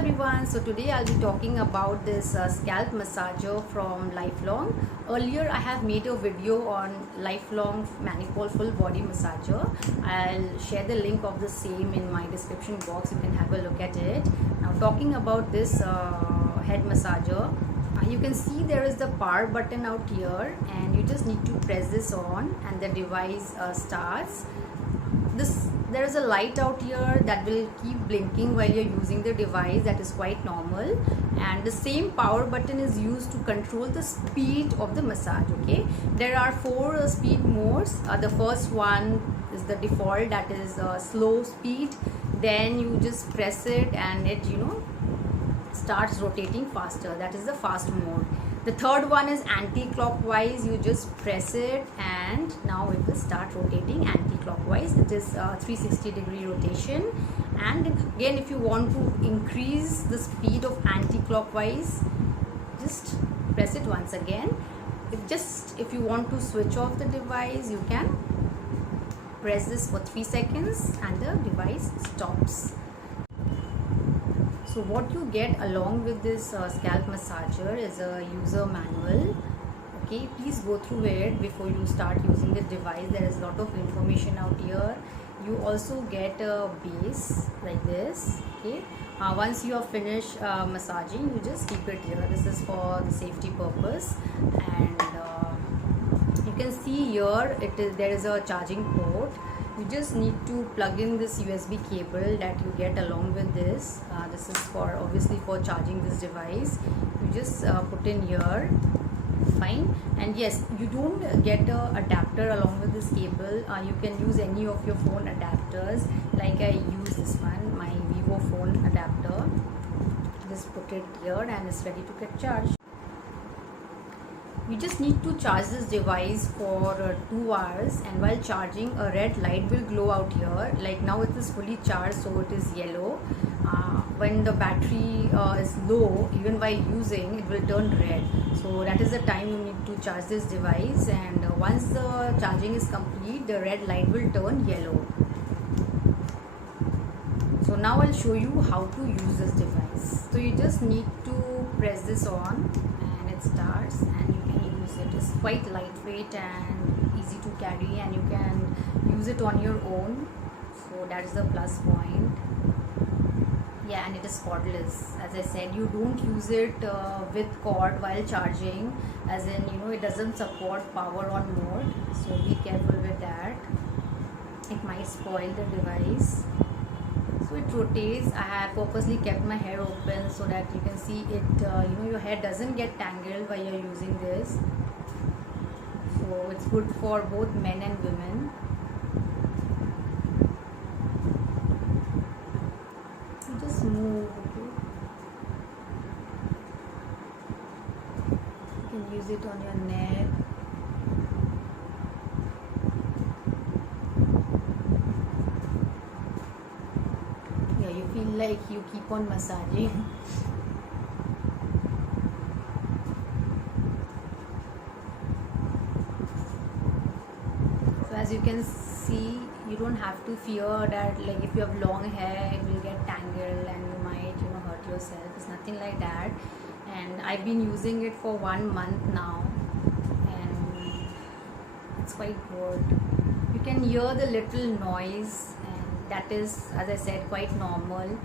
everyone, so today I'll be talking about this scalp massager from Lifelong. Earlier I have made a video on Lifelong Manicol full body massager. I'll share the link of the same in my description box. You can have a look at it. Now talking about this head massager, you can see there is the power button out here, and you just need to press this on and the device starts. There is a light out here that will keep blinking while you're using the device. That is quite normal, and the same power button is used to control the speed of the massage. Okay, there are four speed modes. The first one is the default, that is slow speed. Then you just press it and it starts rotating faster. That is the fast mode. The third one is anti-clockwise. You just press it and now it will start rotating anti-clockwise. It is 360-degree rotation. And again, if you want to increase the speed of anti-clockwise, just press it once again. If you want to switch off the device, you can press this for 3 seconds and the device stops. So what you get along with this scalp massager is a user manual. Okay, please go through it before you start using the device. There is a lot of information out here. You also get a base like this. Okay, once you are finished massaging, you just keep it here. This is for the safety purpose, and you can see here there is a charging port. You just need to plug in this USB cable that you get along with this. This is obviously for charging this device. You just put in here, fine. And yes, you don't get a adapter along with this cable. You can use any of your phone adapters. Like I use this one, my Vivo phone adapter. Just put it here and it's ready to get charged. You just need to charge this device for 2 hours, and while charging, a red light will glow out here. Like now it is fully charged, so it is yellow. When the battery is low, even while using, it will turn red. So that is the time you need to charge this device, and once the charging is complete, the red light will turn yellow. So now I'll show you how to use this device. So you just need to press this on and it starts, and you can use it. It's quite lightweight and easy to carry, and you can use it on your own. So that is the plus point. Yeah, and it is cordless. As I said, you don't use it with cord while charging, as in it doesn't support power on mode. So be careful with that. It might spoil the device. So it rotates. I have purposely kept my hair open so that you can see it. Your hair doesn't get tangled while you're using this. So it's good for both men and women. You just move. Okay? You can use it on your neck. You feel like you keep on massaging. So as you can see, you don't have to fear that like if you have long hair it will get tangled and you might hurt yourself. It's nothing like that. And I've been using it for 1 month now, and it's quite good. You can hear the little noise, that is, as I said, quite normal.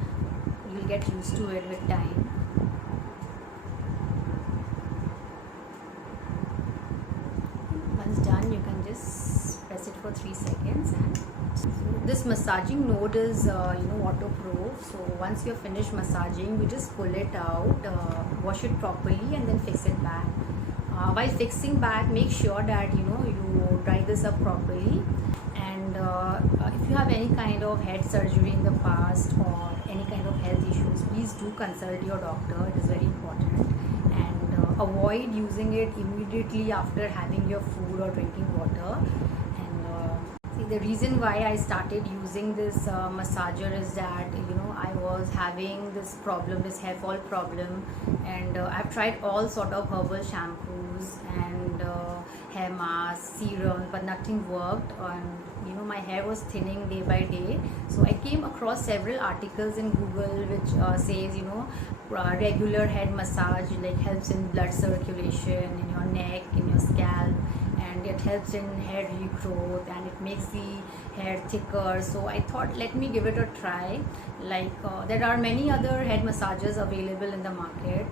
You'll get used to it with time. Once done, you can just press it for 3 seconds. And so this massaging node is waterproof. So once you're finished massaging, you just pull it out, wash it properly, and then fix it back. While fixing back, make sure that you dry this up properly. If you have any kind of head surgery in the past or any kind of health issues, please do consult your doctor. It is very important. And avoid using it immediately after having your food or drinking water. And see, the reason why I started using this massager is that I was having this problem, this hair fall problem, and I've tried all sort of herbal shampoos and hair masks serum, but nothing worked. And my hair was thinning day by day. So I came across several articles in Google which says regular head massage like helps in blood circulation in your neck, in your scalp, and it helps in hair regrowth, and it makes the hair thicker. So I thought, let me give it a try. There are many other head massages available in the market.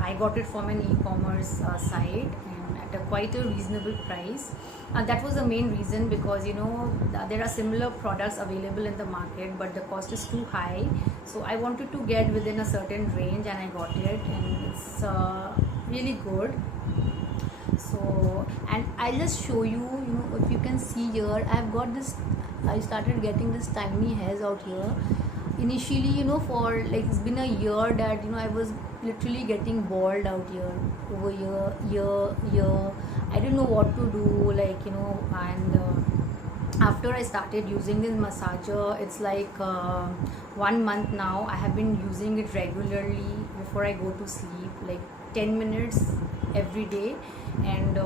I got it from an e-commerce site, and at quite a reasonable price. That was the main reason, because there are similar products available in the market, but the cost is too high. So I wanted to get within a certain range, and I got it, and it's really good. So, and I'll just show you, if you can see here, I've got this, I started getting this tiny hairs out here. Initially, for like it's been a year that I was literally getting bald out here, over here. I didn't know what to do, and after I started using this massager, it's like 1 month now. I have been using it regularly before I go to sleep, like 10 minutes every day. And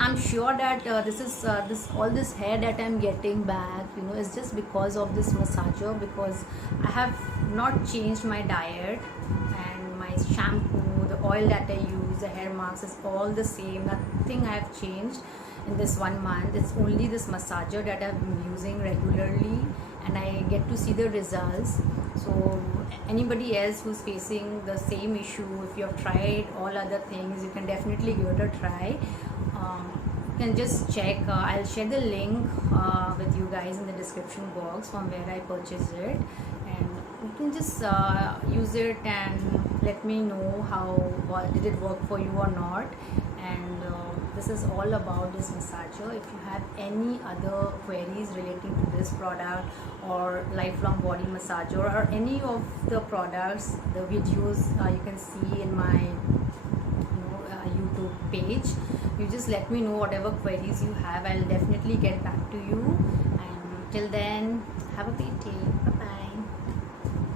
I'm sure that all this hair that I'm getting back is just because of this massager, because I have not changed my diet, and my shampoo, the oil that I use, the hair masks is all the same. Nothing I have changed in this 1 month. It's only this massager that I've been using regularly, and I get to see the results. So anybody else who's facing the same issue, if you have tried all other things, you can definitely give it a try. You can just check. I'll share the link with you guys in the description box from where I purchased it, and you can just use it and let me know did it work for you or not. And this is all about this massager. If you have any other queries relating to this product or lifelong body massager, or any of the products, the videos you can see in my YouTube page, you just let me know whatever queries you have. I'll definitely get back to you. And till then, have a great day.